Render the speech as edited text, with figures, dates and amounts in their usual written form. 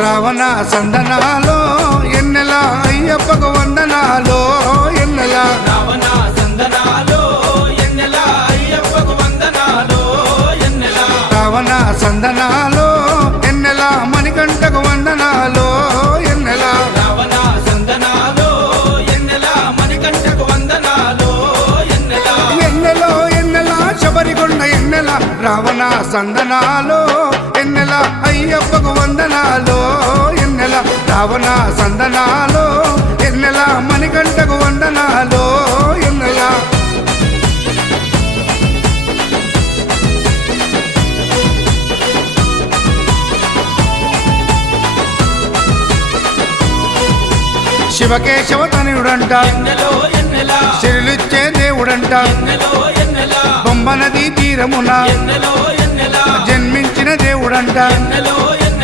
రావణ సందనాలో ఎన్నెల అయ్యప్పకు వందనాలో ఎన్నెల రావణ సందనాలో ఎన్నెల అయ్యప్పకు వందనాలో ఎన్నెల రావణ సందనాలో ఎన్నెల మణికంఠకు వందనాలో ఎన్నెల రావణ సందనాలో ఎన్నెల మణికంఠకు వందనాలో ఎన్నెల ఎన్నెలో ఎన్నెల శబరికొండ ఎన్నెల రావణ సందనాలో ఎన్నెల అయ్యప్పకు వందనాలో ఎన్నెల రావణ సందనాలో ఎన్నెల మణికంఠకు వందనాలో ఎన్నెల శివకేశవ తనయుడంట ఎన్నెలో ఎన్నెల శిరులిచ్చే దేవుడంట ఎన్నెలో ఎన్నెల బొమ్మ నదీ తీరమున ఎన్నెలో ఎన్నెల జన్మించిన దేవుడంట ఎన్నెలో